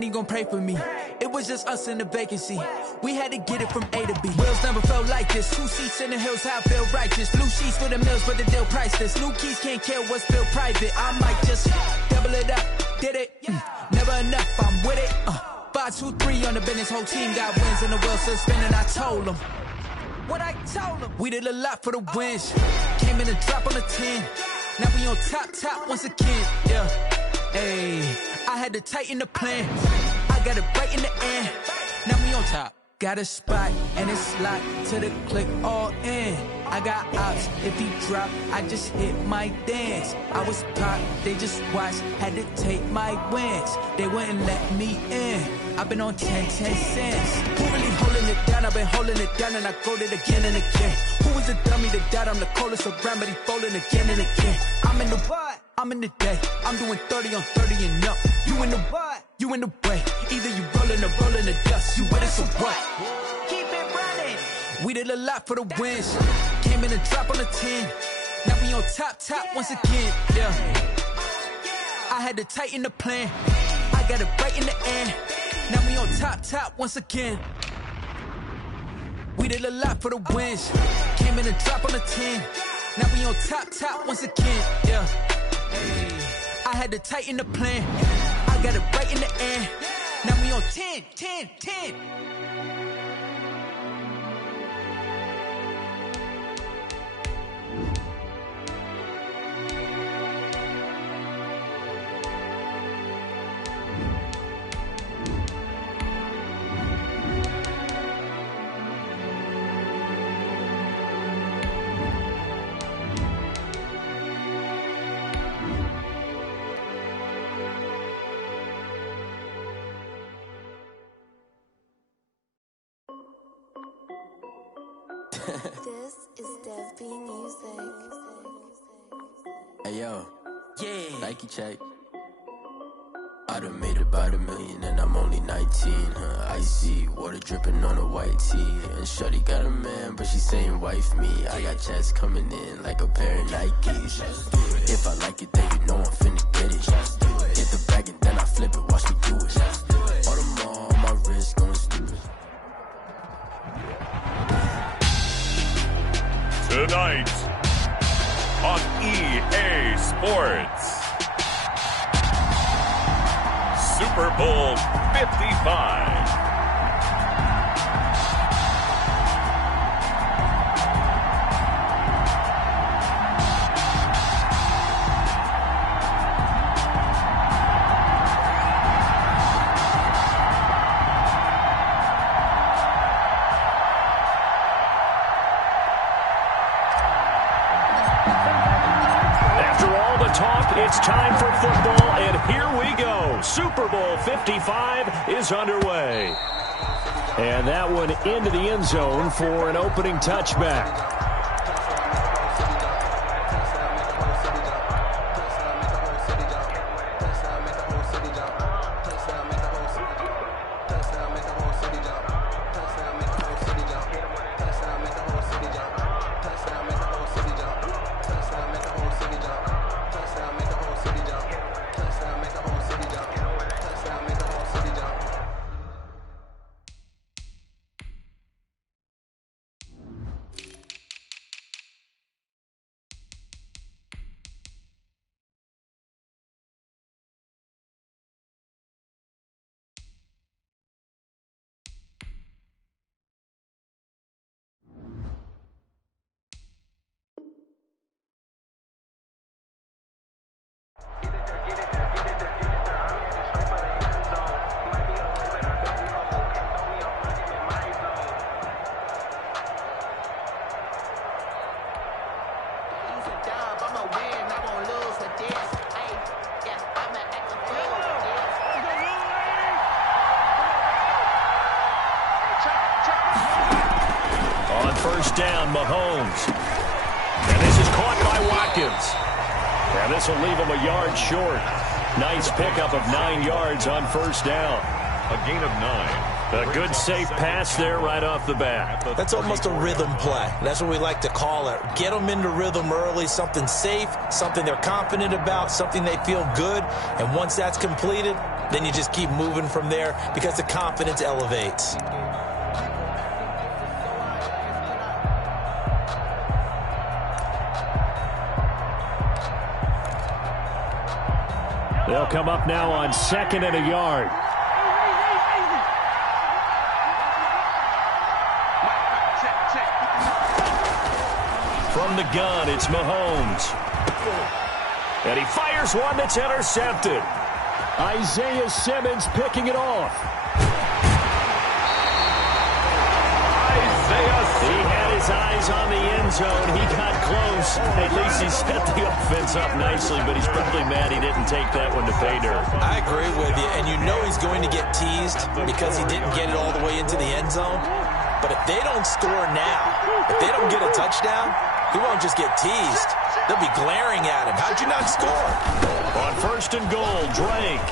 He gon' pray for me. It was just us in the vacancy. We had to get it from A to B. Wheels never felt like this. 2 seats in the hills, how I feel righteous. Blue sheets for the mills, but the deal priceless. New keys can't care what's built private. I might just double it up. Did it? Never enough, I'm with it. 5, 2, 3 on the business. Whole team got wins and the wheels still spinning. I told them what I told them. We did a lot for the wins. Came in and drop on the 10. Now we on top once again. Yeah. Hey, I had to tighten the plan. I got it right in the end. Now we on top. Got a spot and it's locked to the click all in. I got ops, if he drop, I just hit my dance. I was popped, they just watched, had to take my wins. They wouldn't let me in. I've been on 10 cents. Who really holding it down? I've been holding it down and I go it again and again. Who was the dummy to doubt? I'm the coldest around, but he folding again and again. I'm in the what? I'm in the day. I'm doing 30 on 30 and up. You in the what? You in the way. Either you rolling or rolling the dust. You with us or what? Keep it running. We did a lot for the wins. Came in and drop on the 10. Now we on top once again. Yeah. I had to tighten the plan. I got it right in the end. Now we on top once again. We did a lot for the wins. Came in and drop on the 10. Now we on top once again. Yeah. I had to tighten the plan. I got it right in the end. Now we on 10. This is Dev B Music. Hey yo, yeah, Nike check. I done made about $1 million and I'm only 19. Icy water dripping on a white tee. And shorty got a man, but she saying wife me. I got checks coming in like a pair of Nikes. If I like it, then you know I'm finna get it. Get the bag and then I flip it, watch me do it. All on my wrist going stupid. Tonight on EA Sports, Super Bowl 55. It's time for football, and here we go. Super Bowl 55 is underway. And that one into the end zone for an opening touchback. First down, Mahomes. And this is caught by Watkins. And this will leave him a yard short. Nice pickup of 9 yards on first down. A gain of 9. A good, safe pass there right off the bat. That's almost a rhythm play. That's what we like to call it. Get them into rhythm early, something safe, something they're confident about, something they feel good. And once that's completed, Then you just keep moving from there because the confidence elevates. They'll come up now on 2nd and a yard. From the gun, it's Mahomes. And he fires one that's intercepted. Isaiah Simmons picking it off. He had his eyes on the end zone. He got close. At least he set the offense up nicely, but he's probably mad he didn't take that one to pay dirt. I agree with you, and you know he's going to get teased because he didn't get it all the way into the end zone. But if they don't score now, if they don't get a touchdown, he won't just get teased. They'll be glaring at him. How'd you not score? On 1st and goal, Drake.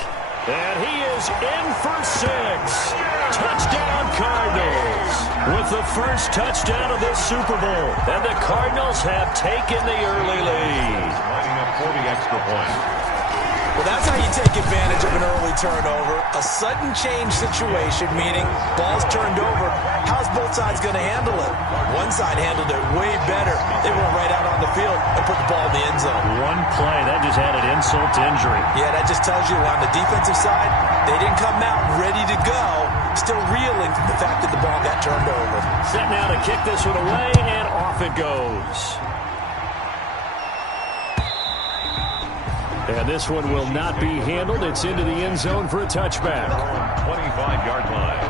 And he is in for 6. Touchdown, Cardinals. With the first touchdown of this Super Bowl. And the Cardinals have taken the early lead. Lining up for the extra point. Well, that's how you take advantage of an early turnover. A sudden change situation, meaning ball's turned over. How's both sides going to handle it? One side handled it way better. They went right out on the field and put the ball in the end zone. One play, that just added insult to injury. Yeah, that just tells you on the defensive side, they didn't come out ready to go, still reeling from the fact that the ball got turned over. Set now to kick this one away, and off it goes. And this one will not be handled. It's into the end zone for a touchback. 25-yard line.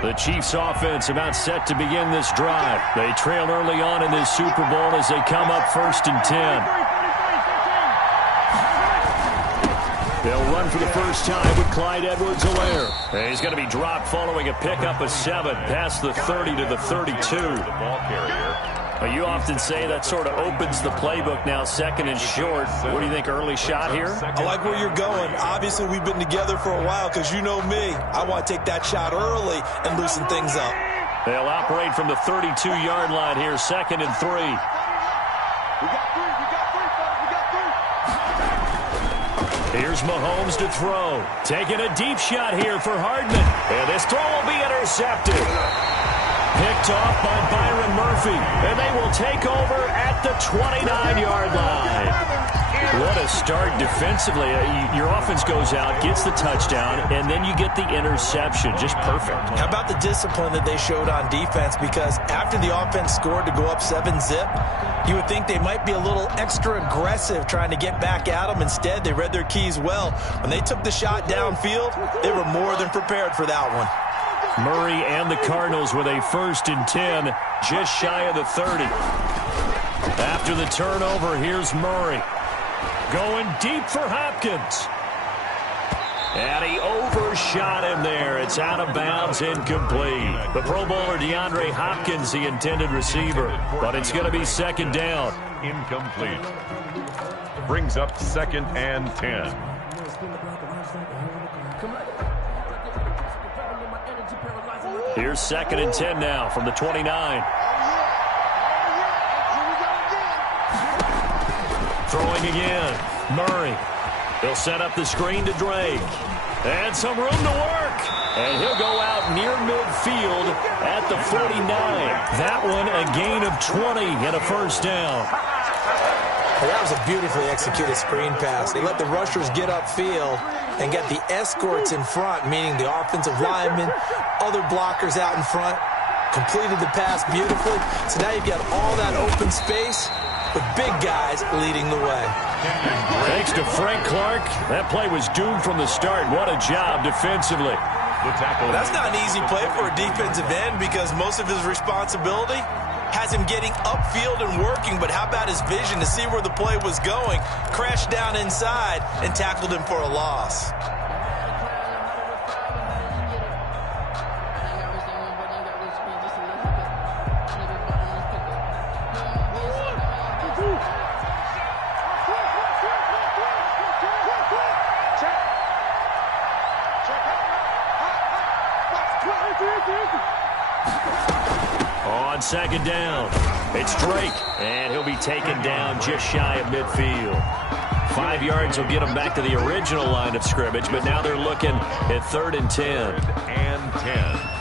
The Chiefs offense about set to begin this drive. They trail early on in this Super Bowl as they come up 1st and 10. They'll run for the first time with Clyde Edwards-Helaire. He's going to be dropped following a pickup of 7 past the 30 to the 32. The ball carrier. You often say that sort of opens the playbook now, 2nd and short. What do you think, early shot here? I like where you're going. Obviously, we've been together for a while because you know me. I want to take that shot early and loosen things up. They'll operate from the 32-yard line here, 2nd and 3. Here's Mahomes to throw. Taking a deep shot here for Hardman. And this throw will be intercepted. Picked off by Byron Murphy. And they will take over at the 29-yard line. What a start defensively. Your offense goes out, gets the touchdown, and then you get the interception. Just perfect. How about the discipline that they showed on defense? Because after the offense scored to go up 7-zip, you would think they might be a little extra aggressive trying to get back at them. Instead, they read their keys well. When they took the shot downfield, they were more than prepared for that one. Murray and the Cardinals with a 1st and 10, just shy of the 30. After the turnover, here's Murray. Going deep for Hopkins. And he overshot him there. It's out of bounds, incomplete. The Pro Bowler DeAndre Hopkins, the intended receiver. But it's going to be 2nd down. Incomplete. Brings up 2nd and 10. Here's 2nd and 10 now from the 29. Throwing again. Murray. He'll set up the screen to Drake. And some room to work. And he'll go out near midfield at the 49. That one a gain of 20 and a 1st down. Well, that was a beautifully executed screen pass. They let the rushers get upfield and get the escorts in front, meaning the offensive linemen, other blockers out in front, completed the pass beautifully. So now you've got all that open space with big guys leading the way. Thanks to Frank Clark. That play was doomed from the start. What a job defensively. Well, that's not an easy play for a defensive end because most of his responsibility has him getting upfield and working, but how about his vision to see where the play was going, crashed down inside, and tackled him for a loss. second down. It's Drake, and he'll be taken down just shy of midfield. 5 yards will get them back to the original line of scrimmage, but now they're looking at 3rd and 10. 3rd and 10.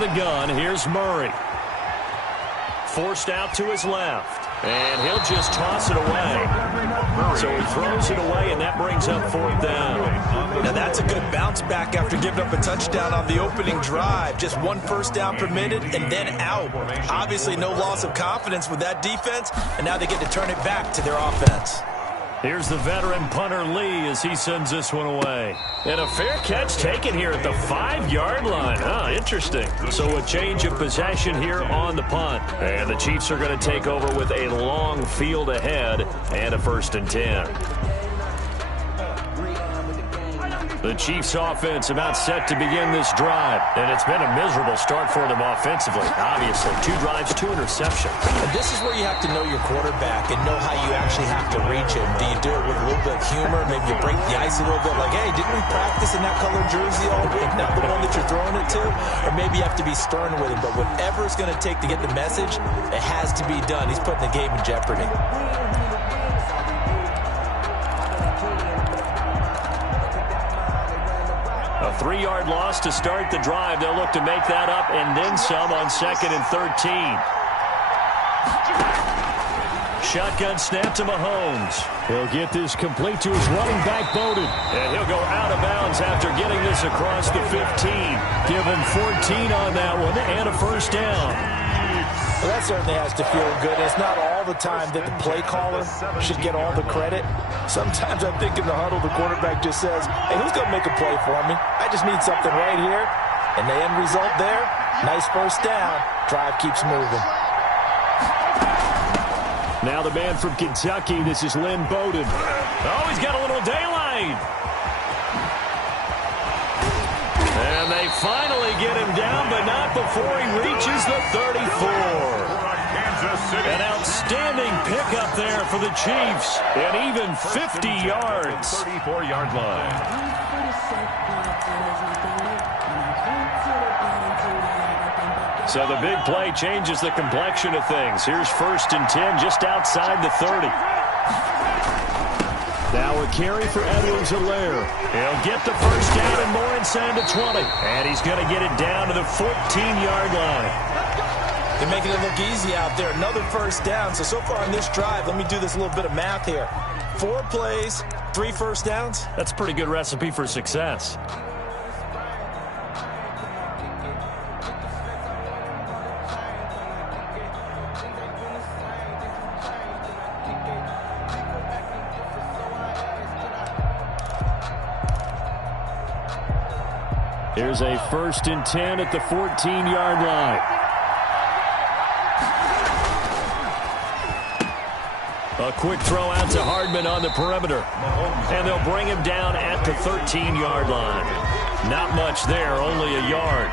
The gun, here's Murray. Forced out to his left, and he'll just toss it away. So he throws it away, and that brings up 4th down. Now that's a good bounce back after giving up a touchdown on the opening drive. Just 1 first down permitted and then out. Obviously no loss of confidence with that defense, and now they get to turn it back to their offense. Here's the veteran punter Lee as he sends this one away. And a fair catch taken here at the 5-yard line. Interesting. So a change of possession here on the punt. And the Chiefs are going to take over with a long field ahead and a 1st and 10. The Chiefs offense about set to begin this drive. And it's been a miserable start for them offensively. Obviously, 2 drives, 2 interceptions. And this is where you have to know your quarterback and know how you actually have to reach him. Do you do it with a little bit of humor? Maybe you break the ice a little bit like, hey, didn't we practice in that colored jersey all week? Not the one that you're throwing it to? Or maybe you have to be stern with him. But whatever it's going to take to get the message, it has to be done. He's putting the game in jeopardy. A 3-yard loss to start the drive. They'll look to make that up and then some on 2nd and 13. Shotgun snap to Mahomes. He'll get this complete to his running back, Bowden. And he'll go out of bounds after getting this across the 15. Give him 14 on that one and a 1st down. Well, that certainly has to feel good. It's not all the time that the play caller should get all the credit. Sometimes I think in the huddle, the quarterback just says, hey, who's going to make a play for me? I just need something right here. And the end result there, nice 1st down. Drive keeps moving. Now the man from Kentucky, this is Lynn Bowden. Oh, he's got a little daylight. And they finally get him down, but not before he reaches the 34. An outstanding pickup there for the Chiefs. And even 50 yards. 34-yard line. So the big play changes the complexion of things. Here's 1st and 10 just outside the 30. Now a carry for Edwards-Helaire. He'll get the 1st down and more inside the 20. And he's going to get it down to the 14-yard line. They're making it look easy out there. Another 1st down. So far on this drive, let me do this little bit of math here. 4 plays, 3 1st downs. That's a pretty good recipe for success. Here's a 1st and 10 at the 14-yard line. A quick throw out to Hardman on the perimeter. And they'll bring him down at the 13-yard line. Not much there, only a yard.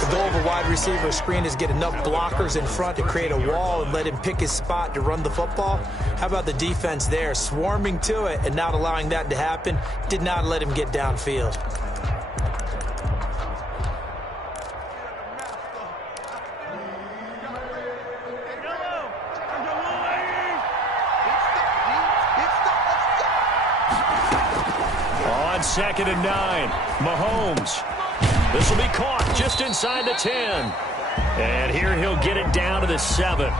The goal of a wide receiver screen is get enough blockers in front to create a wall and let him pick his spot to run the football. How about the defense there, swarming to it and not allowing that to happen? Did not let him get downfield. On 2nd and 9, Mahomes. This will be caught just inside the 10. And here he'll get it down to the 7.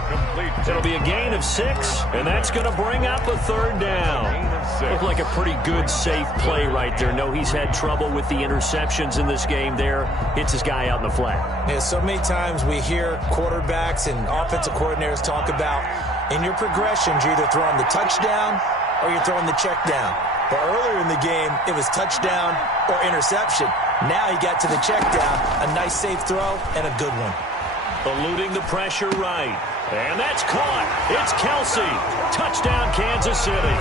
It'll be a gain of 6, and that's going to bring up a 3rd down. Looked like a pretty good, safe play right there. No, he's had trouble with the interceptions in this game there. Hits his guy out in the flat. Yeah, so many times we hear quarterbacks and offensive coordinators talk about in your progressions, you're either throwing the touchdown or you're throwing the check down. But earlier in the game, it was touchdown or interception. Now he got to the check down, a nice safe throw, and a good one. Eluding the pressure right. And that's caught. It's Kelsey. Touchdown, Kansas City.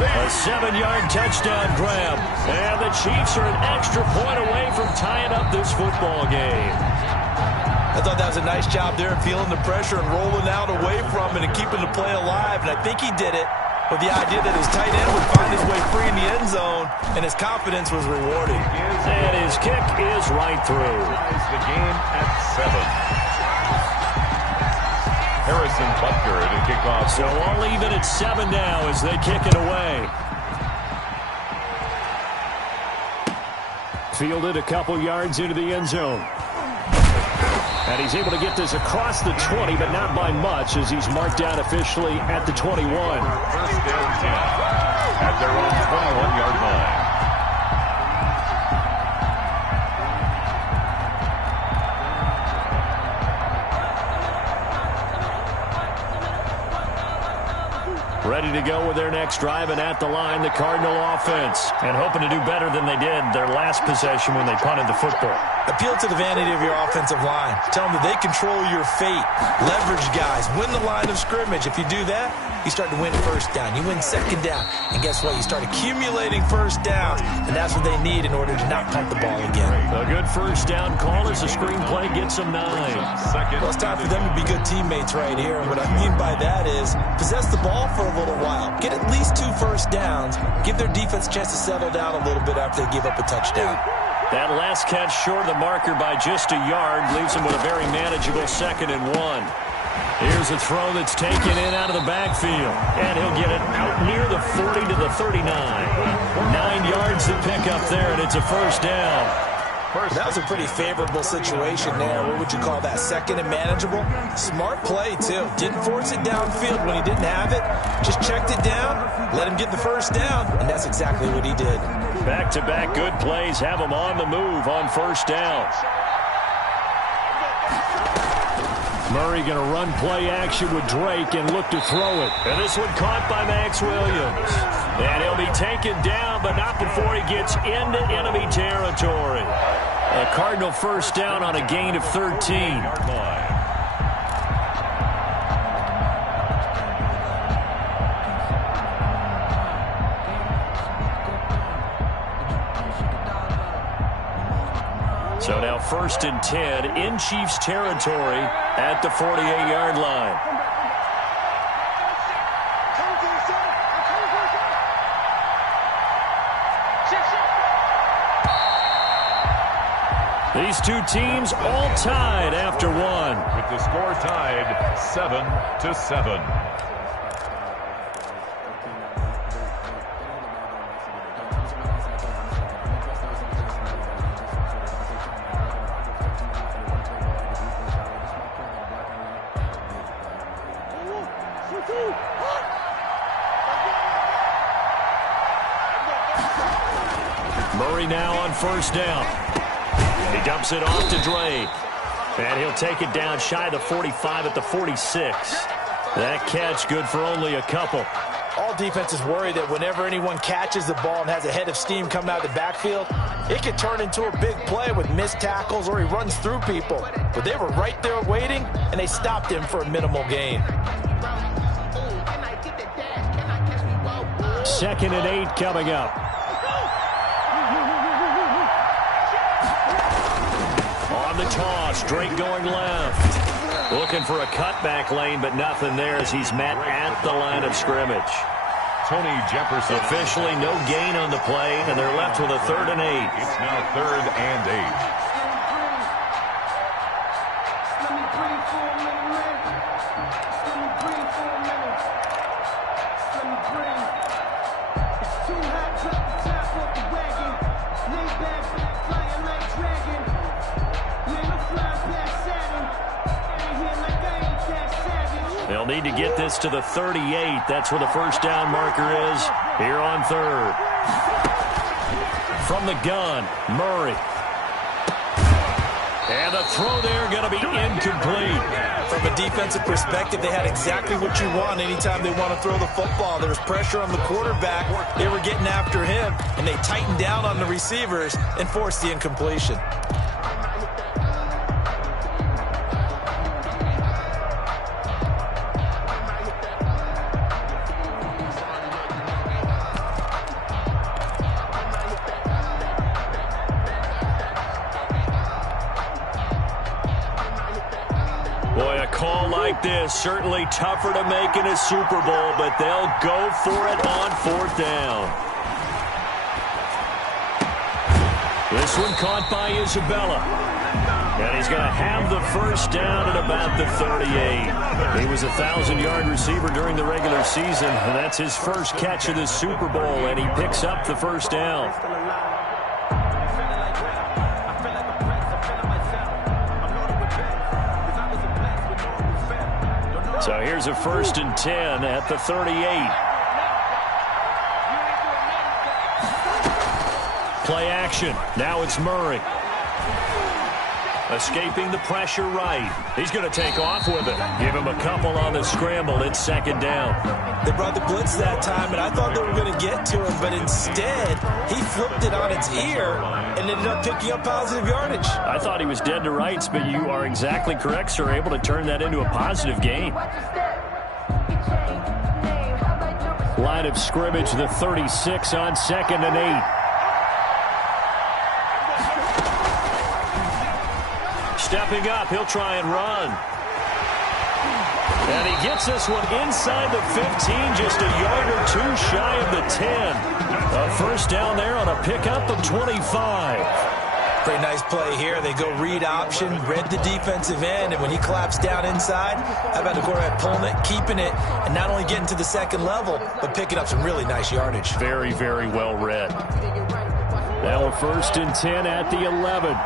A 7-yard touchdown grab. And the Chiefs are an extra point away from tying up this football game. I thought that was a nice job there of feeling the pressure and rolling out away from it and keeping the play alive. And I think he did it with the idea that his tight end would find his way free in the end zone, and his confidence was rewarded. And his kick is right through. The game at 7. Harrison Butker to kick off. So all even at 7 now as they kick it away. Fielded a couple yards into the end zone. And he's able to get this across the 20, but not by much, as he's marked down officially at the 21. First down 10 at their own 21-yard line. Ready to go with their next drive, and at the line, the Cardinal offense. And hoping to do better than they did their last possession when they punted the football. Appeal to the vanity of your offensive line. Tell them that they control your fate. Leverage guys. Win the line of scrimmage. If you do that, you start to win first down. You win second down. And guess what? You start accumulating first downs. And that's what they need in order to not punt the ball again. A good first down call as the screenplay gets them 9. Well, it's time for them to be good teammates right here. And what I mean by that is possess the ball for a little while. Get at least 2 first downs. Give their defense a chance to settle down a little bit after they give up a touchdown. That last catch short of the marker by just a yard leaves him with a very manageable 2nd and 1. Here's a throw that's taken in out of the backfield. And he'll get it out near the 40 to the 39. 9 yards to pick up there, and it's a first down. That was a pretty favorable situation there. What would you call that? 2nd and manageable? Smart play, too. Didn't force it downfield when he didn't have it. Just checked it down, let him get the first down, and that's exactly what he did. Back-to-back good plays have him on the move on first down. Murray going to run play action with Drake and look to throw it. And this one caught by Max Williams. And he'll be taken down, but not before he gets into enemy territory. A Cardinal first down on a gain of 13. So now 1st and 10 in Chiefs territory at the 48-yard line. These two teams all tied after 1. With the score tied 7-7. Murray now on first down. He dumps it off to Drake. And he'll take it down shy of the 45 at the 46. That catch good for only a couple. All defenses worry that whenever anyone catches the ball and has a head of steam coming out of the backfield, it could turn into a big play with missed tackles or he runs through people. But they were right there waiting, and they stopped him for a minimal gain. 2nd and 8 coming up. On the toss, Drake going left. Looking for a cutback lane, but nothing there as he's met at the line of scrimmage. Tony Jefferson. Officially no gain on the play, and they're left with a 3rd and 8. It's now 3rd and 8. They'll need to get this to the 38. That's where the first down marker is here on 3rd. From the gun, Murray. And the throw there going to be incomplete. From a defensive perspective, they had exactly what you want anytime they want to throw the football. There was pressure on the quarterback. They were getting after him, and they tightened down on the receivers and forced the incompletion. call like this, certainly tougher to make in a Super Bowl, but they'll go for it on 4th down. This one caught by Isabella. And he's going to have the first down at about the 38. He was a 1,000-yard receiver during the regular season, and that's his first catch of the Super Bowl, and he picks up the first down. So here's a 1st and 10 at the 38. Play action. Now it's Murray. Escaping the pressure right. He's going to take off with it. Give him a couple on the scramble. It's 2nd down. They brought the blitz that time, and I thought they were going to get to him, but instead, he flipped it on its ear and ended up picking up positive yardage. I thought he was dead to rights, but you are exactly correct, sir. Able to turn that into a positive gain. Line of scrimmage, the 36 on 2nd and 8. Stepping up, he'll try and run. And he gets this one inside the 15, just a yard or two shy of the 10. A first down there on a pickup of 25. Pretty nice play here. They go read option, read the defensive end, and when he collapsed down inside, how about the quarterback pulling it, keeping it, and not only getting to the 2nd level, but picking up some really nice yardage. Very, very well read. Now a 1st and 10 at the 11.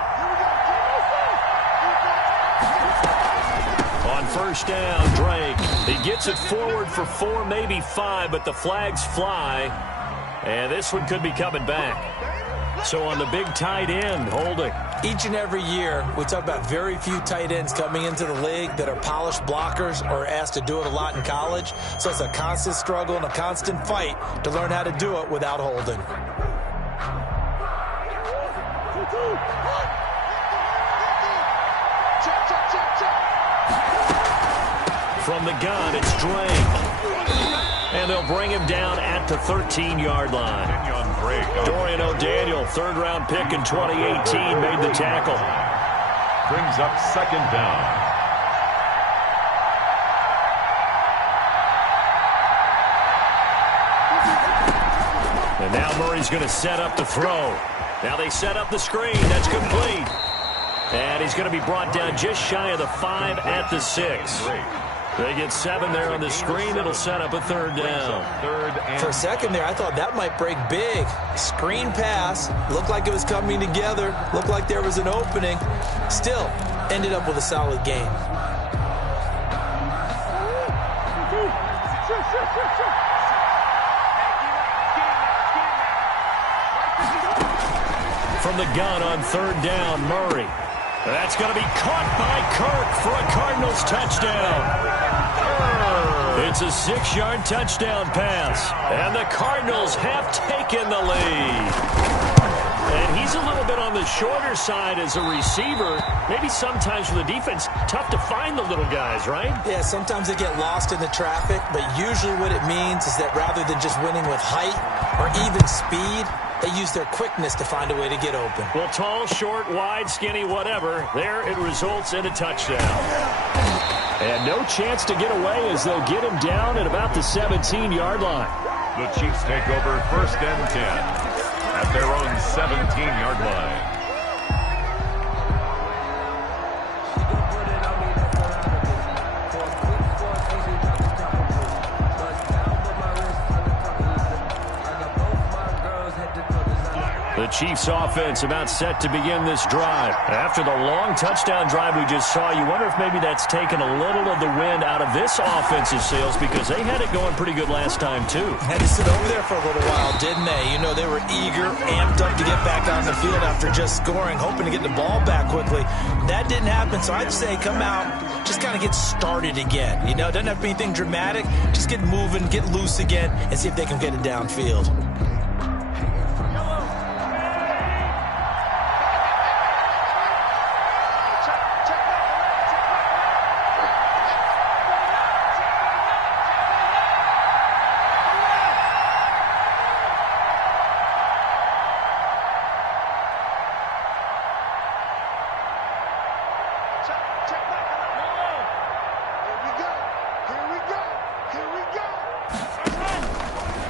First down, Drake. He gets it forward for 4, maybe 5, but the flags fly. And this one could be coming back. So on the big tight end, holding. Each and every year, we talk about very few tight ends coming into the league that are polished blockers or asked to do it a lot in college. So it's a constant struggle and a constant fight to learn how to do it without holding. From the gun, it's Drake. And they'll bring him down at the 13-yard line. Dorian O'Daniel, 3rd-round pick in 2018, made the tackle. Brings up 2nd down. And now Murray's going to set up the throw. Now they set up the screen. That's complete. And he's going to be brought down just shy of the 5 at the 6. They get 7 there on the screen. It'll set up a 3rd down. For a second there, I thought that might break big. Screen pass. Looked like it was coming together. Looked like there was an opening. Still, ended up with a solid gain. From the gun on 3rd down, Murray. That's going to be caught by Kirk for a Cardinals touchdown. It's a 6-yard touchdown pass, and the Cardinals have taken the lead. And he's a little bit on the shorter side as a receiver. Maybe sometimes for the defense, tough to find the little guys, right? Yeah, sometimes they get lost in the traffic, but usually what it means is that rather than just winning with height or even speed, they use their quickness to find a way to get open. Well, tall, short, wide, skinny, whatever, there it results in a touchdown. And no chance to get away as they'll get him down at about the 17-yard line. The Chiefs take over 1st and 10 at their own 17-yard line. The Chiefs offense about set to begin this drive. After the long touchdown drive we just saw, you wonder if maybe that's taken a little of the wind out of this offensive sails because they had it going pretty good last time too. Had to sit over there for a little while, didn't they? You know, they were eager, amped up to get back on the field after just scoring, hoping to get the ball back quickly. That didn't happen, so I'd say come out, just kind of get started again. You know, it doesn't have to be anything dramatic. Just get moving, get loose again, and see if they can get it downfield.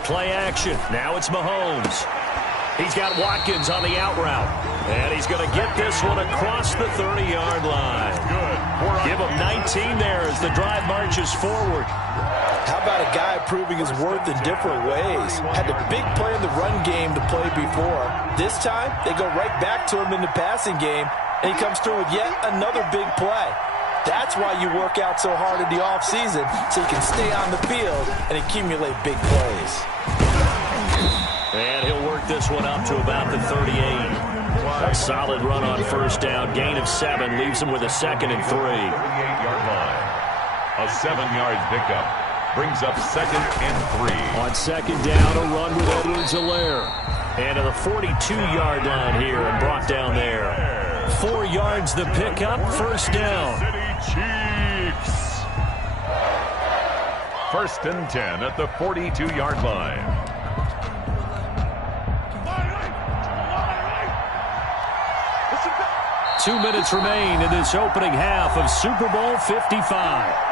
Play action. Now it's Mahomes. He's got Watkins on the out route. And he's going to get this one across the 30-yard line. Good. Give him 19 there as the drive marches forward. How about a guy proving his worth in different ways? Had the big play in the run game to play before. This time, they go right back to him in the passing game, and he comes through with yet another big play. That's why you work out so hard in the offseason, so you can stay on the field and accumulate big plays. And he'll work this one up to about the 38. A solid run on first down. Gain of 7 leaves him with a 2nd and 3. 38-yard line. A 7-yard pickup brings up 2nd and 3. On 2nd down, a run with Edwards-Helaire. And to the 42-yard line here and brought down there. 4 yards the pickup, first down. Chiefs. 1st and 10 at the 42-yard line. Two minutes remain in this opening half of Super Bowl 55.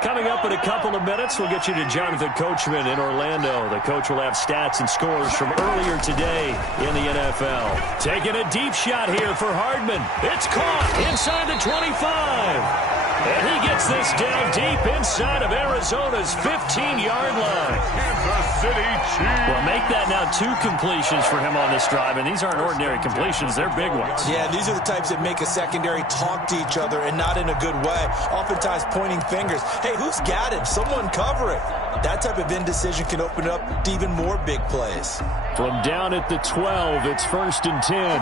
Coming up in a couple of minutes, we'll get you to Jonathan Coachman in Orlando. The coach will have stats and scores from earlier today in the NFL. Taking a deep shot here for Hardman. It's caught inside the 25. And he gets this down deep inside of Arizona's 15-yard line. Kansas City Chiefs. Well, make that now 2 completions for him on this drive, and these aren't ordinary completions. They're big ones. Yeah, these are the types that make a secondary talk to each other and not in a good way. Oftentimes pointing fingers. Hey, who's got him? Someone cover it. That type of indecision can open up to even more big plays. From down at the 12, it's 1st and 10.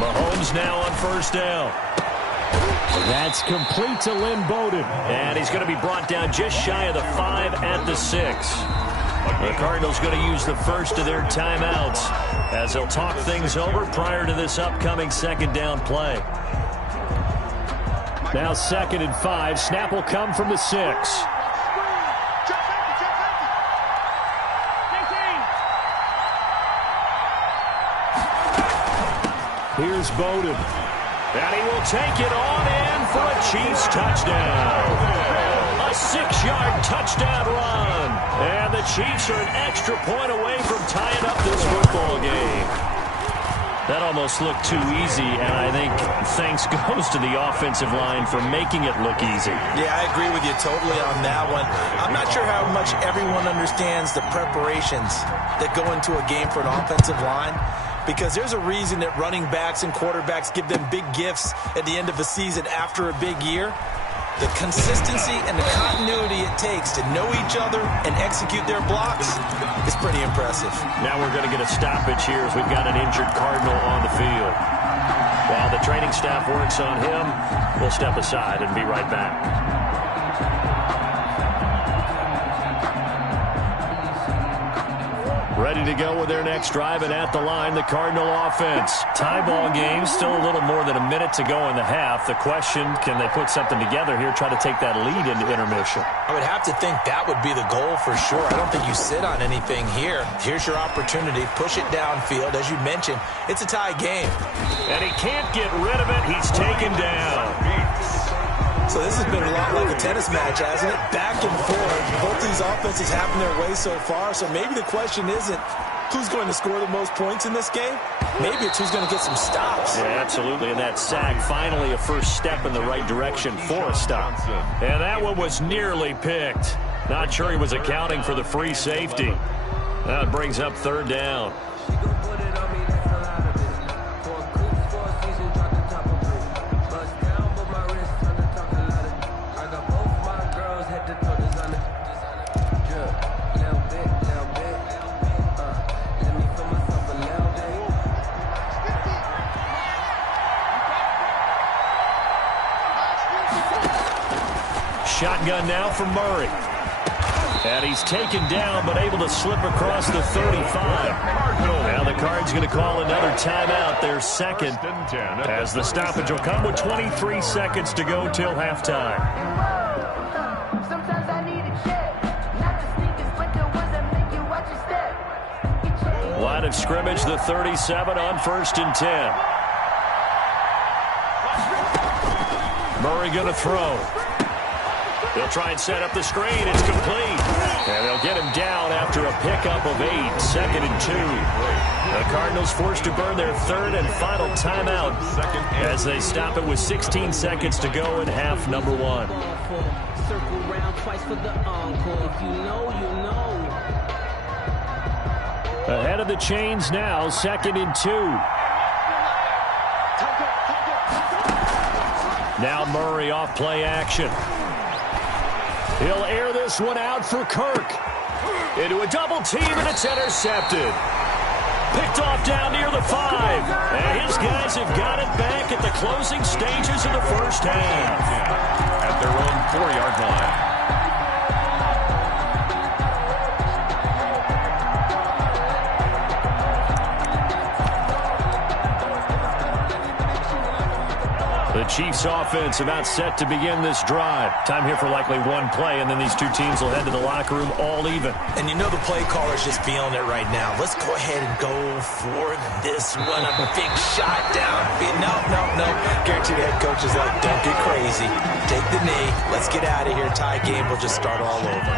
Mahomes now on first down. That's complete to Lynn Bowden. And he's going to be brought down just shy of the 5 at the 6. The Cardinals going to use the first of their timeouts as they'll talk things over prior to this upcoming 2nd down play. Now 2nd and 5. Snap will come from the 6. Here's Bowden. And he will take it on in for a Chiefs touchdown. A 6-yard touchdown run. And the Chiefs are an extra point away from tying up this football game. That almost looked too easy, and I think thanks goes to the offensive line for making it look easy. Yeah, I agree with you totally on that one. I'm not sure how much everyone understands the preparations that go into a game for an offensive line, because there's a reason that running backs and quarterbacks give them big gifts at the end of a season after a big year. The consistency and the continuity it takes to know each other and execute their blocks is pretty impressive. Now we're going to get a stoppage here as we've got an injured Cardinal on the field. While the training staff works on him, we'll step aside and be right back. Ready to go with their next drive, and at the line, the Cardinal offense. Tie ball game, still a little more than a minute to go in the half. The question, can they put something together here, try to take that lead into intermission? I would have to think that would be the goal for sure. I don't think you sit on anything here. Here's your opportunity. Push it downfield. As you mentioned, it's a tie game. And he can't get rid of it. He's taken down. So this has been a lot like a tennis match, hasn't it? Back and forth. Both these offenses having their way so far. So maybe the question isn't who's going to score the most points in this game. Maybe it's who's going to get some stops. Yeah, absolutely. And that sack, finally a first step in the right direction for a stop. And that one was nearly picked. Not sure he was accounting for the free safety. That brings up 3rd down. Shotgun now for Murray. And he's taken down, but able to slip across the 35. Now the Cards going to call another timeout, their 2nd, as the stoppage will come with 23 seconds to go till halftime. Sometimes I need a check, not the sneakers, but the ones that make Line of scrimmage, the 37 on 1st and 10. Murray going to throw. They'll try and set up the screen. It's complete. And they'll get him down after a pickup of 8. 2nd and 2. The Cardinals forced to burn their 3rd and final timeout as they stop it with 16 seconds to go in half number 1. Ahead of the chains now, 2nd and 2. Now Murray off play action. He'll air this one out for Kirk. Into a double team, and it's intercepted. Picked off down near the 5. And his guys have got it back at the closing stages of the first half. At their own 4-yard line. The Chiefs offense about set to begin this drive. Time here for likely one play, and then these two teams will head to the locker room all even. And you know the play caller's just feeling it right now. Let's go ahead and go for this one. A big shot down. No. Guarantee the head coach is like, don't get crazy. Take the knee. Let's get out of here. Tie game will just start all over.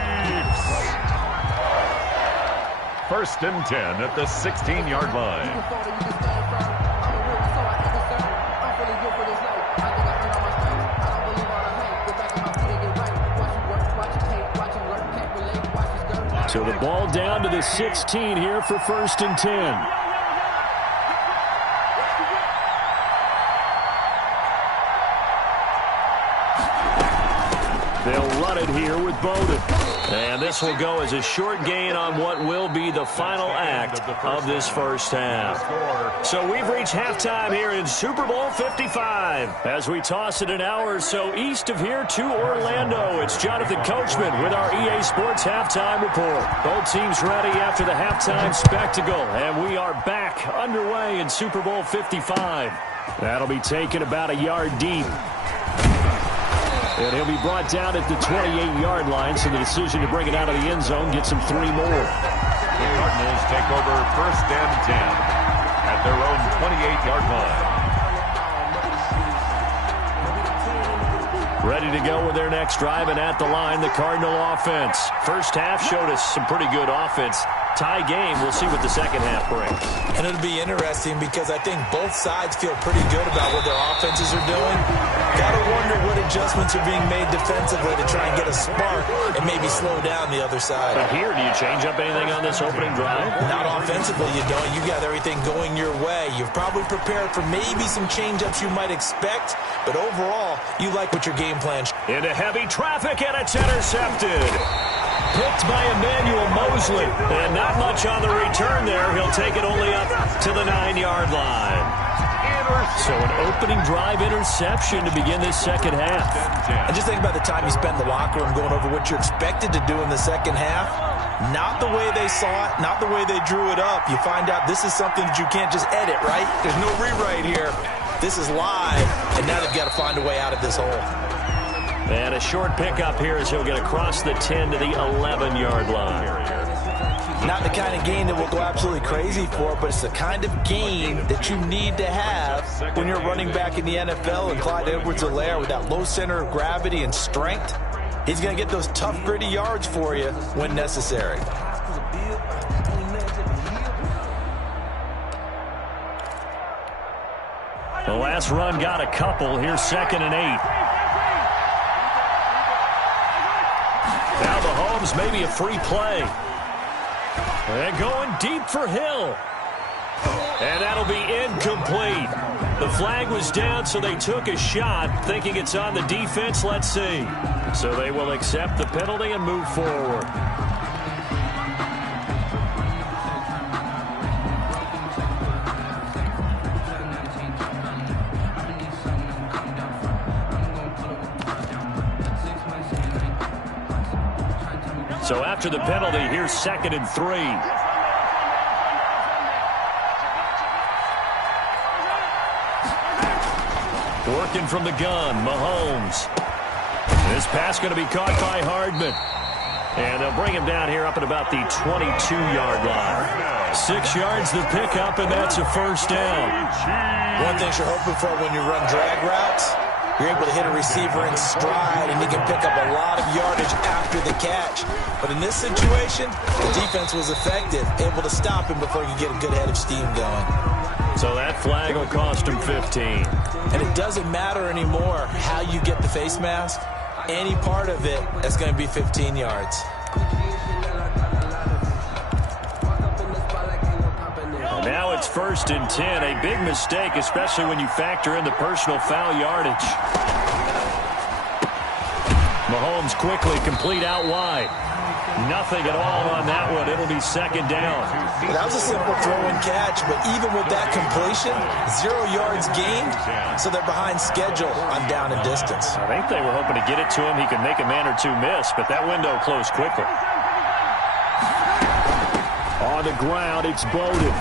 1st and 10 at the 16-yard line. So the ball down to the 16 here for 1st and 10. They'll run it here with Bowden. And this will go as a short gain on what will be the final act of this first half. So we've reached halftime here in Super Bowl 55. As we toss it an hour or so east of here to Orlando, it's Jonathan Coachman with our EA Sports Halftime Report. Both teams ready after the halftime spectacle, and we are back underway in Super Bowl 55. That'll be taken about a yard deep. And he'll be brought down at the 28-yard line, so the decision to bring it out of the end zone gets him 3 more. The Cardinals take over 1st and 10 at their own 28-yard line. Ready to go with their next drive, and at the line, the Cardinal offense. First half showed us some pretty good offense. Tie game. We'll see what the second half brings. And it'll be interesting because I think both sides feel pretty good about what their offenses are doing. Gotta wonder what adjustments are being made defensively to try and get a spark and maybe slow down the other side. But here, do you change up anything on this opening drive? Not offensively, you don't. You got everything going your way. You've probably prepared for maybe some change-ups you might expect, but overall, you like what your game plan. Into heavy traffic, and it's intercepted. Picked by Emmanuel Mosley, and not much on the return there. He'll take it only up to the 9-yard line. So an opening drive interception to begin this second half. And just think about the time you spend in the locker room going over what you're expected to do in the second half. Not the way they saw it, not the way they drew it up. You find out this is something that you can't just edit, right? There's no rewrite here. This is live, and now they've got to find a way out of this hole. And a short pickup here as he'll get across the 10 to the 11-yard line. Not the kind of gain that we'll go absolutely crazy for, but it's the kind of gain that you need to have when you're running back in the NFL. And Clyde Edwards-Helaire, with that low center of gravity and strength, he's going to get those tough, gritty yards for you when necessary. The last run got a couple. Here's 2nd and 8. Now Mahomes, maybe a free play. And going deep for Hill. And that'll be incomplete. The flag was down, so they took a shot, thinking it's on the defense. Let's see. So they will accept the penalty and move forward. So after the penalty, here's 2nd and 3. Working from the gun, Mahomes. This pass going to be caught by Hardman. And they'll bring him down here up at about the 22-yard line. 6 yards the pickup, and that's a first down. One thing you're hoping for when you run drag routes, you're able to hit a receiver in stride, and he can pick up a lot of yardage after the catch. But in this situation, the defense was effective, able to stop him before he could get a good head of steam going. So that flag will cost him 15. And it doesn't matter anymore how you get the face mask. Any part of it, that's going to be 15 yards. Now it's 1st and 10. A big mistake, especially when you factor in the personal foul yardage. Mahomes quickly complete out wide. Nothing at all on that one. It'll be 2nd down. That was a simple throw and catch, but even with that completion, 0 yards gained, so they're behind schedule on down and distance. I think they were hoping to get it to him. He could make a man or two miss, but that window closed quickly. On the ground, it's Bowden.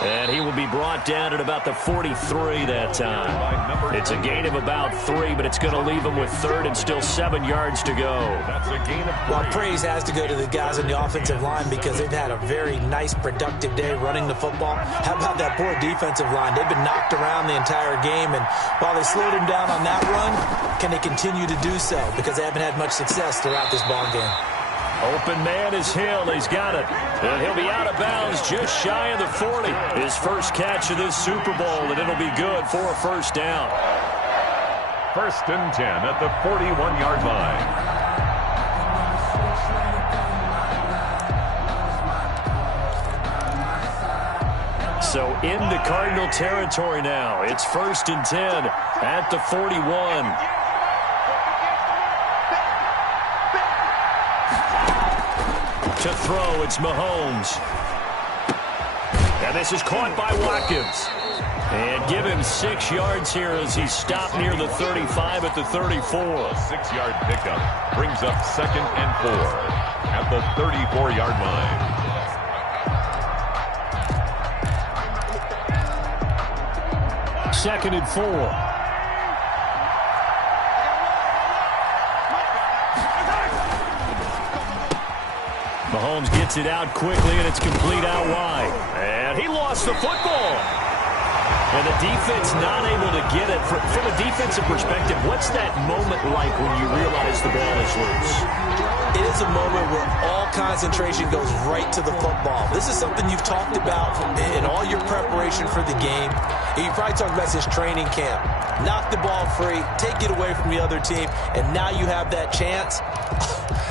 And he will be brought down at about the 43 that time. It's a gain of about 3, but it's going to leave him with 3rd and still 7 yards to go. That's a gain of 3. Well, praise has to go to the guys on the offensive line because they've had a very nice, productive day running the football. How about that poor defensive line? They've been knocked around the entire game, and while they slowed him down on that run, can they continue to do so? Because they haven't had much success throughout this ball game. Open man is Hill. He's got it. And he'll be out of bounds just shy of the 40. His first catch of this Super Bowl, and it'll be good for a first down. 1st and 10 at the 41-yard line. So into Cardinal territory now. It's 1st and 10 at the 41. To throw, it's Mahomes. And this is caught by Watkins. And give him 6 yards here as he stopped near the 35 at the 34. A 6-yard pickup brings up 2nd and 4 at the 34-yard line. 2nd and 4. Mahomes gets it out quickly, and it's complete out wide. And he lost the football. And the defense not able to get it. From a defensive perspective, what's that moment like when you realize the ball is loose? It is a moment where all concentration goes right to the football. This is something you've talked about in all your preparation for the game. And you probably talked about this training camp. Knock the ball free, take it away from the other team, and now you have that chance.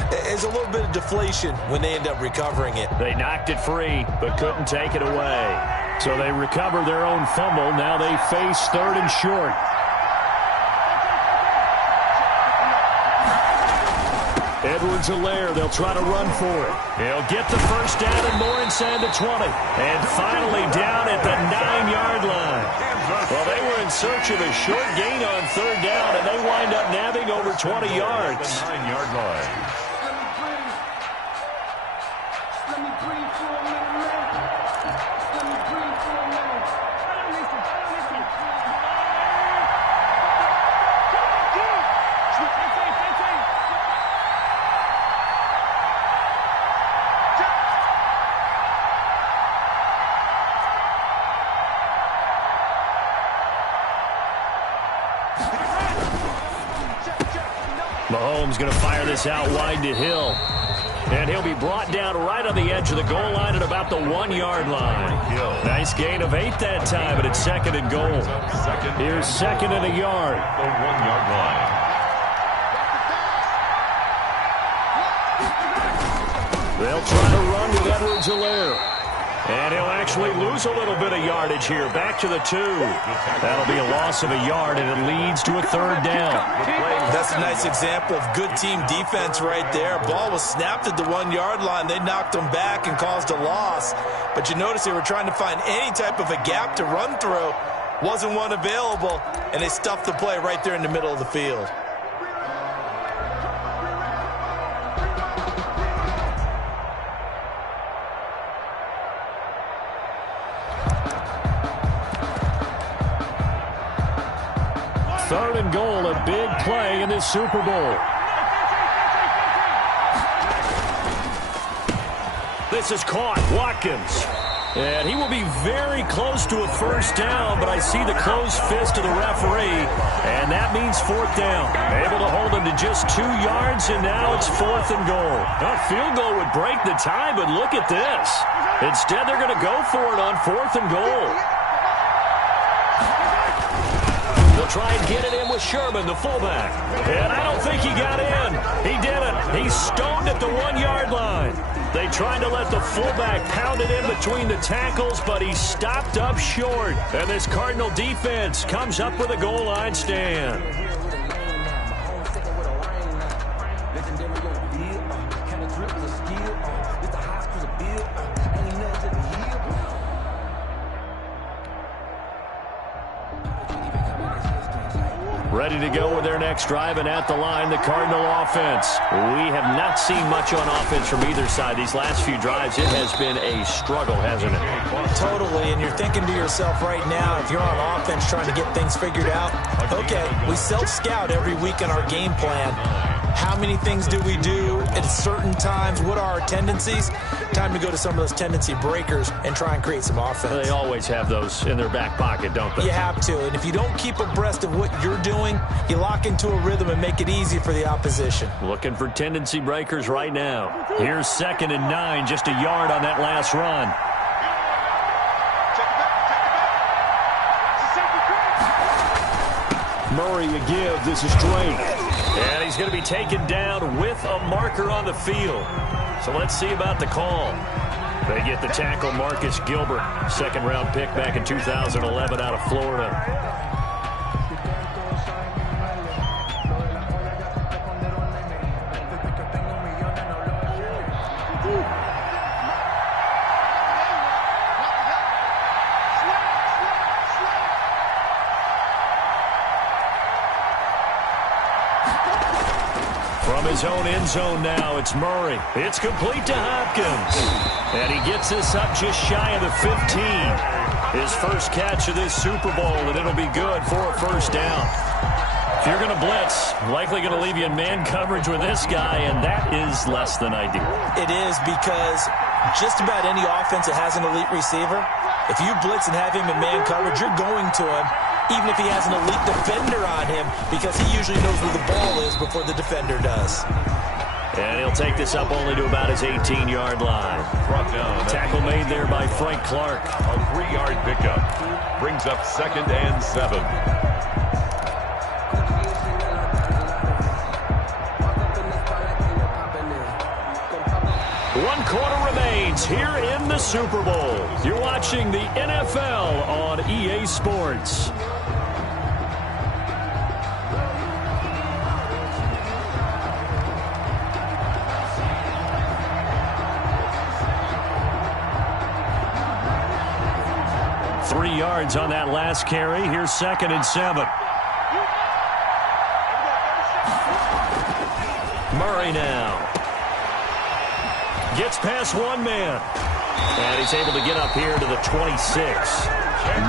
There's a little bit of deflation when they end up recovering it. They knocked it free, but couldn't take it away. So they recover their own fumble. Now they face 3rd and short. Edwards-Helaire, they'll try to run for it. He'll get the first down and more inside the 20. And finally down at the 9-yard line. Well, they were in search of a short gain on 3rd down, and they wind up nabbing over 20 yards. The 9-yard line. Mahomes going to fire this out wide to Hill. And he'll be brought down right on the edge of the goal line at about the 1-yard line. Nice gain of 8 that time, but it's 2nd and goal. Here's 2nd and a yard. The 1-yard line. They'll try to run with Edwards-Helaire. And he'll actually lose a little bit of yardage here. Back to the 2. That'll be a loss of a yard, and it leads to a 3rd down. That's a nice example of good team defense right there. Ball was snapped at the 1-yard line. They knocked them back and caused a loss. But you notice they were trying to find any type of a gap to run through. Wasn't one available, and they stuffed the play right there in the middle of the field. Third and goal, a big play in this Super Bowl. This is caught. Watkins. And he will be very close to a first down, but I see the closed fist of the referee, and that means fourth down. Able to hold him to just 2 yards, and now it's 4th and goal. A field goal would break the tie, but look at this. Instead, they're going to go for it on 4th and goal. They'll try and get it in with Sherman, the fullback. And I don't think he got in. He didn't. He's stoned at the 1-yard line. They tried to let the fullback pound it in between the tackles, but he stopped up short. And this Cardinal defense comes up with a goal line stand. Ready to go with their next drive, and at the line, the Cardinal offense. We have not seen much on offense from either side. These last few drives, it has been a struggle, hasn't it? Totally, and you're thinking to yourself right now, if you're on offense trying to get things figured out, okay, we self-scout every week in our game plan. How many things do we do at certain times? What are our tendencies? Time to go to some of those tendency breakers and try and create some offense. They always have those in their back pocket, don't they? You have to, and if you don't keep abreast of what you're doing, you lock into a rhythm and make it easy for the opposition. Looking for tendency breakers right now. Here's 2nd and 9, just a yard on that last run. Murray a give. This is Drake. And he's going to be taken down with a marker on the field. So let's see about the call. They get the tackle, Marcus Gilbert, 2nd-round pick back in 2011 out of Florida. From his own end zone now, it's Murray. It's complete to Hopkins. And he gets this up just shy of the 15. His first catch of this Super Bowl, and it'll be good for a first down. If you're going to blitz, likely going to leave you in man coverage with this guy, and that is less than ideal. It is, because just about any offense that has an elite receiver, if you blitz and have him in man coverage, you're going to him, even if he has an elite defender on him, because he usually knows where the ball is before the defender does. And he'll take this up only to about his 18-yard line. Tackle made there by Frank Clark. A 3-yard pickup. Brings up 2nd and 7. One quarter remains here in the Super Bowl. You're watching the NFL on EA Sports. Three yards on that last carry. Here's 2nd and 7. Murray now. Gets past one man. And he's able to get up here to the 26.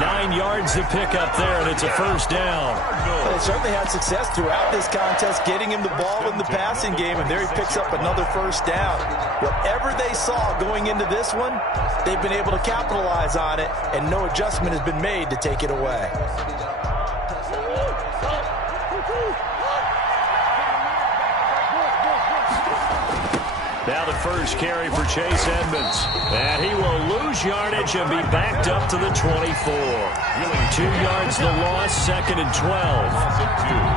9 yards to pick up there, and it's a first down. Well, they certainly had success throughout this contest, getting him the ball in the passing game, and there he picks up another first down. Whatever they saw going into this one, they've been able to capitalize on it, and no adjustment has been made to take it away. Now the first carry for Chase Edmonds. And he will lose yardage and be backed up to the 24. 2 yards the loss, 2nd and 12.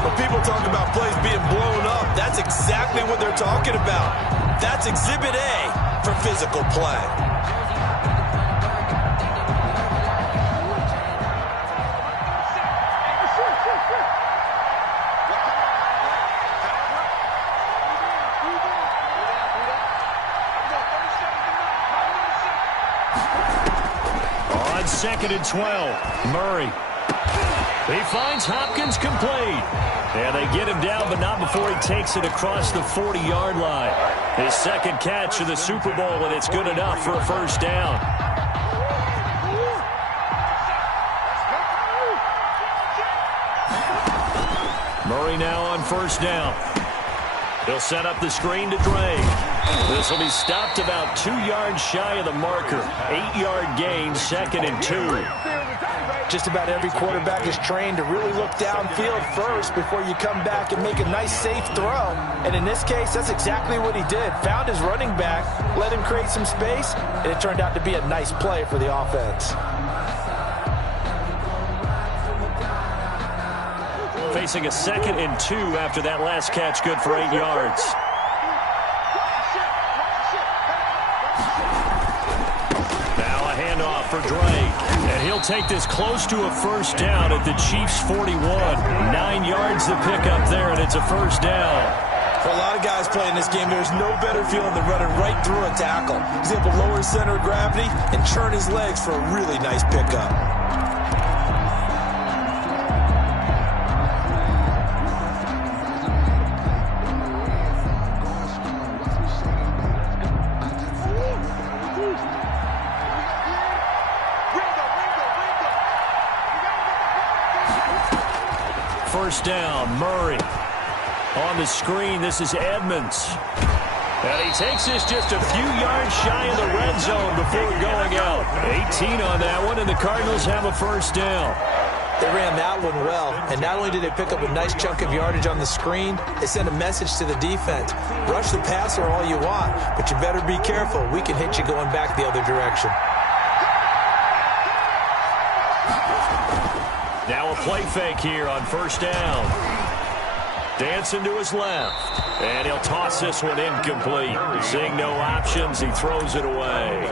When people talk about plays being blown up, that's exactly what they're talking about. That's Exhibit A for physical play. On 2nd and 12, Murray. He finds Hopkins complete. And they get him down, but not before he takes it across the 40-yard line. His second catch of the Super Bowl, and it's good enough for a first down. Murray now on first down. He'll set up the screen to Drake. This will be stopped about 2 yards shy of the marker. 8-yard gain, 2nd and 2. Just about every quarterback is trained to really look downfield first before you come back and make a nice, safe throw. And in this case, that's exactly what he did. Found his running back, let him create some space, and it turned out to be a nice play for the offense. Facing a 2nd and 2 after that last catch, good for 8 yards. Now a handoff for Drake. And he'll take this close to a first down at the Chiefs' 41. 9 yards to pick up there, and it's a first down. For a lot of guys playing this game, there's no better feeling than running right through a tackle. He's able to lower his center of gravity and churn his legs for a really nice pickup. First down, Murray. On the screen, this is Edmonds. And he takes this just a few yards shy of the red zone before going out. 18 on that one, and the Cardinals have a first down. They ran that one well, and not only did they pick up a nice chunk of yardage on the screen, they sent a message to the defense. Rush the passer all you want, but you better be careful. We can hit you going back the other direction. Now a play fake here on first down. Dancing to his left. And he'll toss this one incomplete. Seeing no options, he throws it away.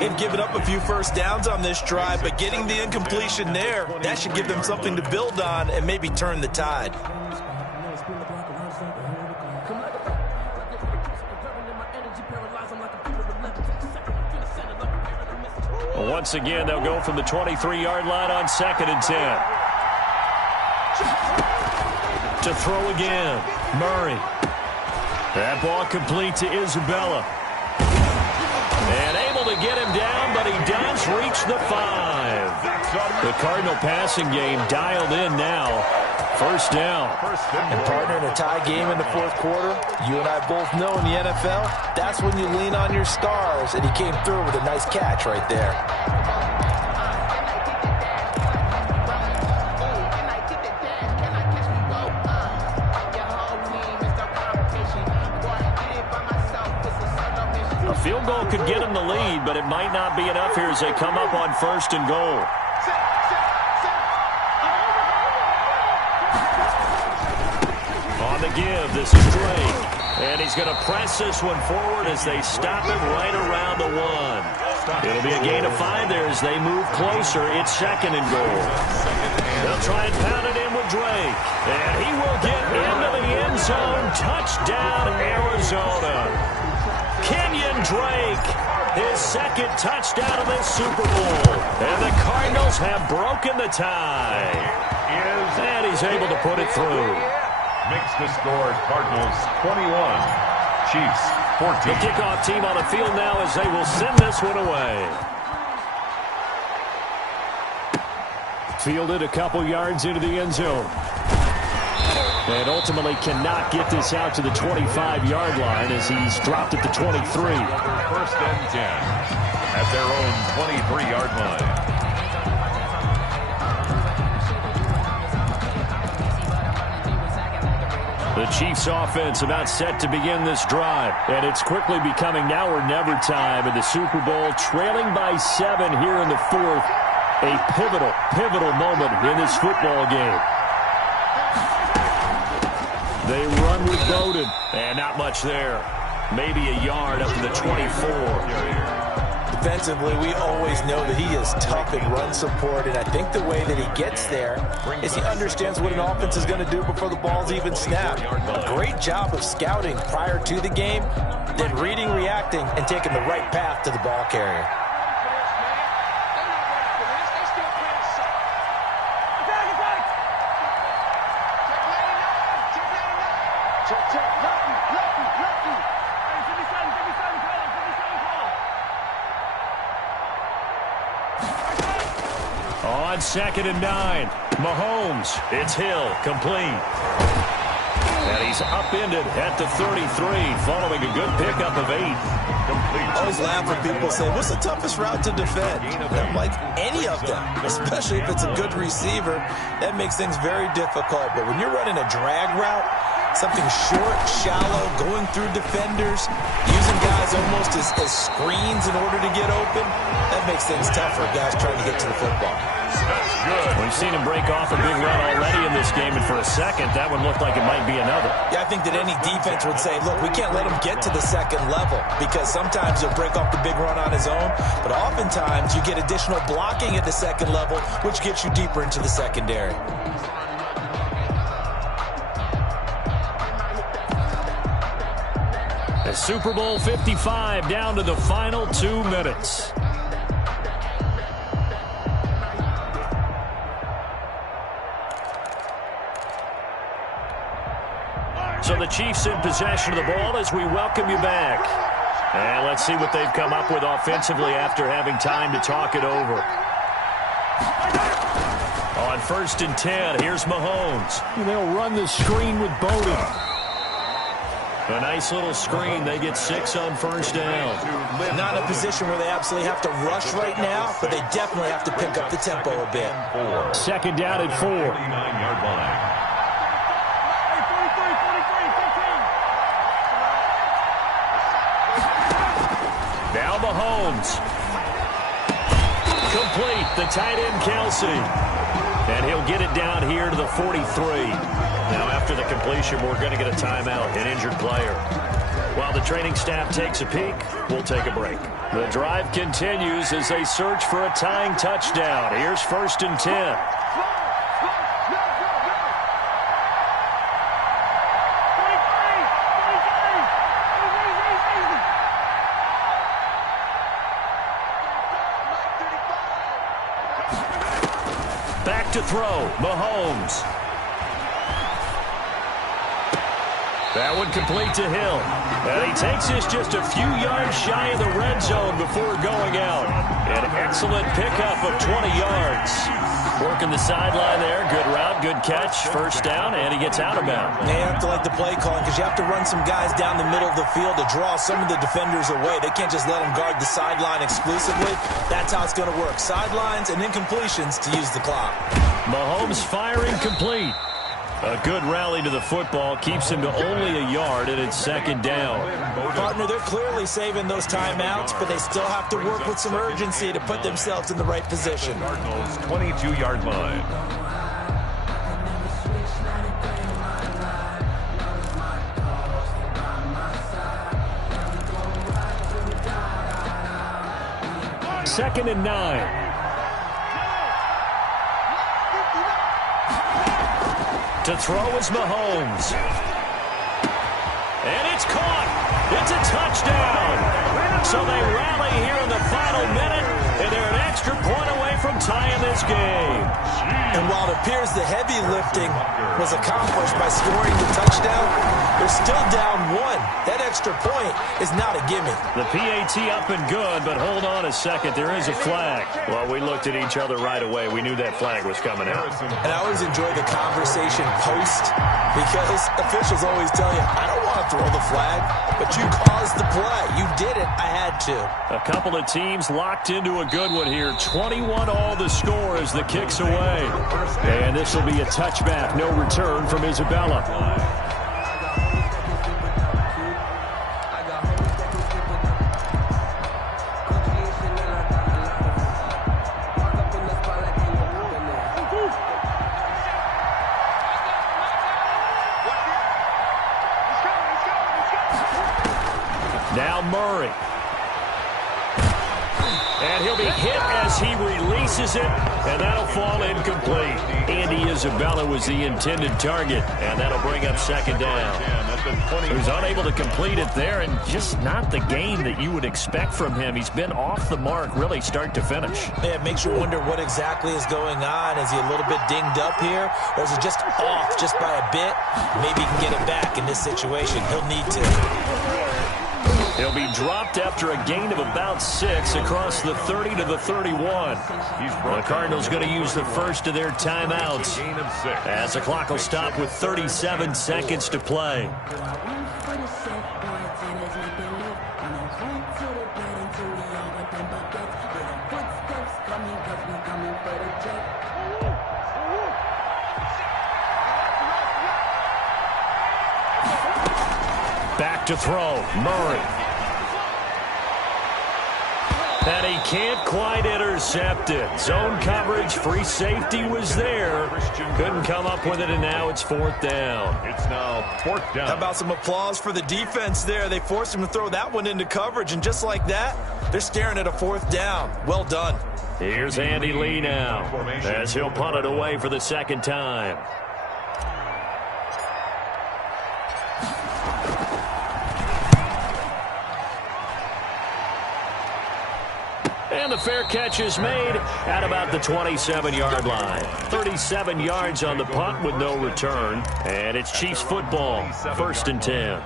They've given up a few first downs on this drive, but getting the incompletion there, that should give them something to build on and maybe turn the tide. Once again, they'll go from the 23-yard line on 2nd and 10. To throw again, Murray. That ball complete to Isabella. And able to get him down, but he does reach the 5. The Cardinal passing game dialed in now. First down. And partner, in a tie game in the fourth quarter, you and I both know in the NFL, that's when you lean on your stars, and he came through with a nice catch right there. A field goal could get him the lead, but it might not be enough here as they come up on 1st and goal. On the give, this is Drake. And he's going to press this one forward as they stop him right around the 1. It'll be a gain of 5 there as they move closer. It's 2nd and goal. They'll try and pound it in with Drake. And he will get into the end zone. Touchdown, Arizona. Kenyon Drake, his 2nd touchdown of this Super Bowl. And the Cardinals have broken the tie. And he's able to put it through. Makes the score Cardinals 21, Chiefs 14. The kickoff team on the field now as they will send this one away. Fielded a couple yards into the end zone. And ultimately cannot get this out to the 25-yard line as he's dropped at the 23. 1st and 10 at their own 23-yard line. The Chiefs offense about set to begin this drive. And it's quickly becoming now or never time in the Super Bowl, trailing by 7 here in the 4th. A pivotal moment in this football game. They run with Bowden, and not much there. Maybe a yard up to the 24. Defensively, we always know that he is tough in run support, and I think the way that he gets there is he understands what an offense is going to do before the ball's even snapped. A great job of scouting prior to the game, then reading, reacting, and taking the right path to the ball carrier. On 2nd and 9, Mahomes, it's Hill, complete. And he's upended at the 33, following a good pickup of 8. I always laugh when people say, what's the toughest route to defend? And I'm like, any of them, especially if it's a good receiver. That makes things very difficult. But when you're running a drag route, something short, shallow, going through defenders, using guys almost as screens in order to get open, that makes things tough for guys trying to get to the football. That's good. We've seen him break off a big run already in this game, and for a second, that one looked like it might be another. Yeah, I think that any defense would say, look, we can't let him get to the second level, because sometimes he'll break off the big run on his own, but oftentimes you get additional blocking at the second level, which gets you deeper into the secondary. The Super Bowl 55 down to the final 2 minutes. So the Chiefs in possession of the ball as we welcome you back. And let's see what they've come up with offensively after having time to talk it over. On 1st and 10, here's Mahomes. And they'll run the screen with Bowden. A nice little screen. They get 6 on 1st down. Not in a position where they absolutely have to rush right now, but they definitely have to pick up the tempo a bit. 2nd down at 4. 39-yard line. Now Mahomes. Complete. The tight end, Kelsey. And he'll get it down here to the 43. Now, after the completion, we're going to get a timeout, an injured player. While the training staff takes a peek, we'll take a break. The drive continues as they search for a tying touchdown. Here's 1st and 10. Back to throw, Mahomes. That one complete to Hill. And he takes this just a few yards shy of the red zone before going out. An excellent pickup of 20 yards. Working the sideline there. Good route, good catch. 1st down, and he gets out of bounds. They have to like the play calling because you have to run some guys down the middle of the field to draw some of the defenders away. They can't just let them guard the sideline exclusively. That's how it's going to work. Sidelines and incompletions to use the clock. Mahomes firing complete. A good rally to the football keeps him to only a yard, and it's 2nd down. Partner, they're clearly saving those timeouts, but they still have to work with some urgency to put themselves in the right position. Cardinals 22-yard line. Second and 9. To throw is Mahomes. And it's caught. It's a touchdown. So they rally here in the final minute, and they're an extra point away from tying this game. And while it appears the heavy lifting was accomplished by scoring the touchdown, they're still down 1. That extra point is not a gimme. The PAT up and good, but hold on a second. There is a flag. Well, we looked at each other right away. We knew that flag was coming out. And I always enjoy the conversation post because officials always tell you, I don't want to throw the flag, but you caused the play. You did it. I had to. A couple of teams locked into a good one here. 21 all the score as the kick's away. And this will be a touchback. No return from Isabella. Now Murray. And he'll be hit as he releases it, and that'll fall incomplete. Andy Isabella was the intended target, and that'll bring up 2nd down. He was unable to complete it there, and just not the game that you would expect from him. He's been off the mark, really, start to finish. Yeah, it makes you wonder what exactly is going on. Is he a little bit dinged up here, or is he just off just by a bit? Maybe he can get it back in this situation. He'll need to. He'll be dropped after a gain of about 6 across the 30 to the 31. The Cardinals going to use the first of their timeouts as the clock will stop with 37 seconds to play. Back to throw, Murray. And he can't quite intercept it. Zone coverage, free safety was there. Couldn't come up with it, and now it's 4th down. It's now 4th down. How about some applause for the defense there? They forced him to throw that one into coverage, and just like that, they're staring at a 4th down. Well done. Here's Andy Lee now as he'll punt it away for the second time. And the fair catch is made at about the 27-yard line. 37 yards on the punt with no return. And it's Chiefs football, 1st and 10.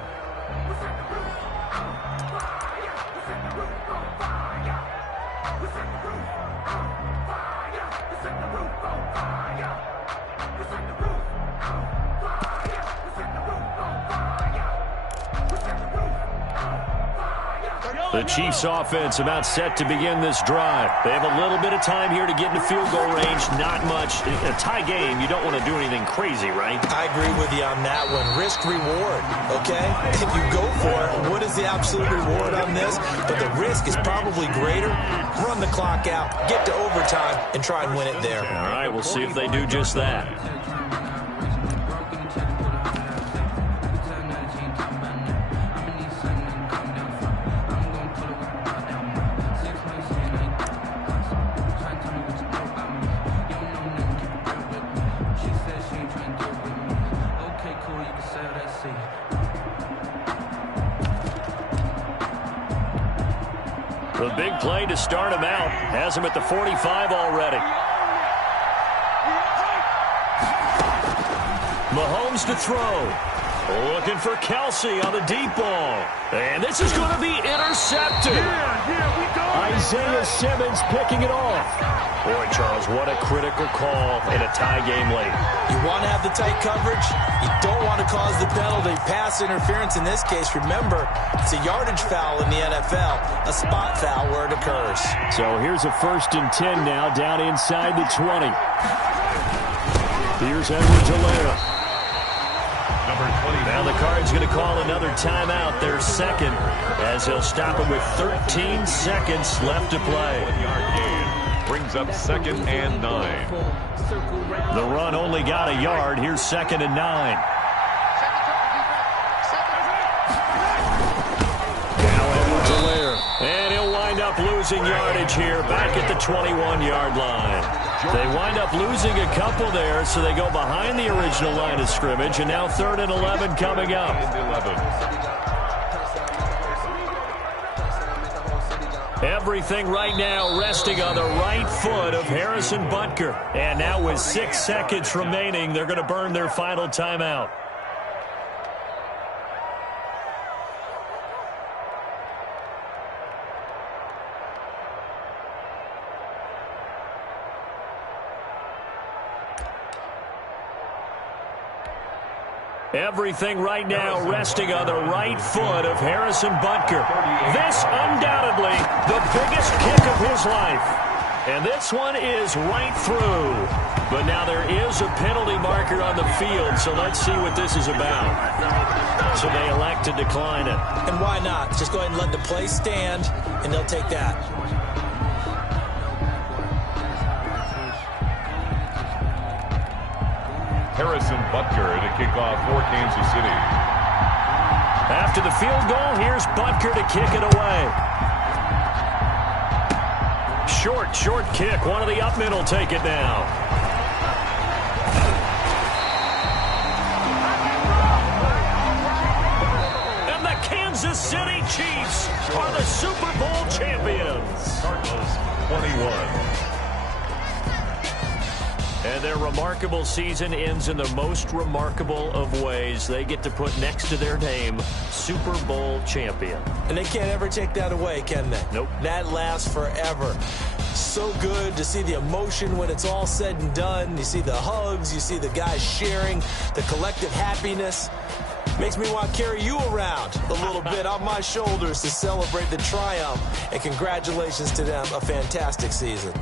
The Chiefs offense about set to begin this drive. They have a little bit of time here to get into field goal range. Not much. In a tie game, you don't want to do anything crazy, right? I agree with you on that one. Risk reward, okay? If you go for it, what is the absolute reward on this? But the risk is probably greater. Run the clock out, get to overtime, and try and win it there. All right, we'll see if they do just that. The big play to start him out has him at the 45 already. Mahomes to throw. Looking for Kelsey on the deep ball. And this is going to be intercepted. Isaiah Simmons picking it off. Boy, Charles, what a critical call in a tie game late. You want to have the tight coverage. You don't want to cause the penalty. Pass interference in this case. Remember, it's a yardage foul in the NFL, a spot foul where it occurs. So here's a 1st and 10 now, down inside the 20. Here's Edwards-Helaire. Now the Cards going to call another timeout, their second, as he'll stop it with 13 seconds left to play. Brings up 2nd and 9. The run only got a yard. Here's 2nd and 9. Now Edwards-Helaire. And he'll wind up losing yardage here back at the 21-yard line. They wind up losing a couple there, so they go behind the original line of scrimmage, and now 3rd and 11 coming up. Everything right now resting on the right foot of Harrison Butker. And now with 6 seconds remaining, they're going to burn their final timeout. Everything right now resting on the right foot of Harrison Butker. This undoubtedly the biggest kick of his life. And this one is right through. But now there is a penalty marker on the field, so let's see what this is about. So they elect to decline it. And why not? Just go ahead and let the play stand, and they'll take that. Harrison Butker to kick off for Kansas City. After the field goal, here's Butker to kick it away. Short kick. One of the up men will take it now. And the Kansas City Chiefs are the Super Bowl champions. Cardinals 21. And their remarkable season ends in the most remarkable of ways. They get to put next to their name, Super Bowl champion. And they can't ever take that away, can they? Nope. That lasts forever. So good to see the emotion when it's all said and done. You see the hugs, you see the guys sharing, the collective happiness. Makes me want to carry you around a little bit on my shoulders to celebrate the triumph. And congratulations to them, a fantastic season.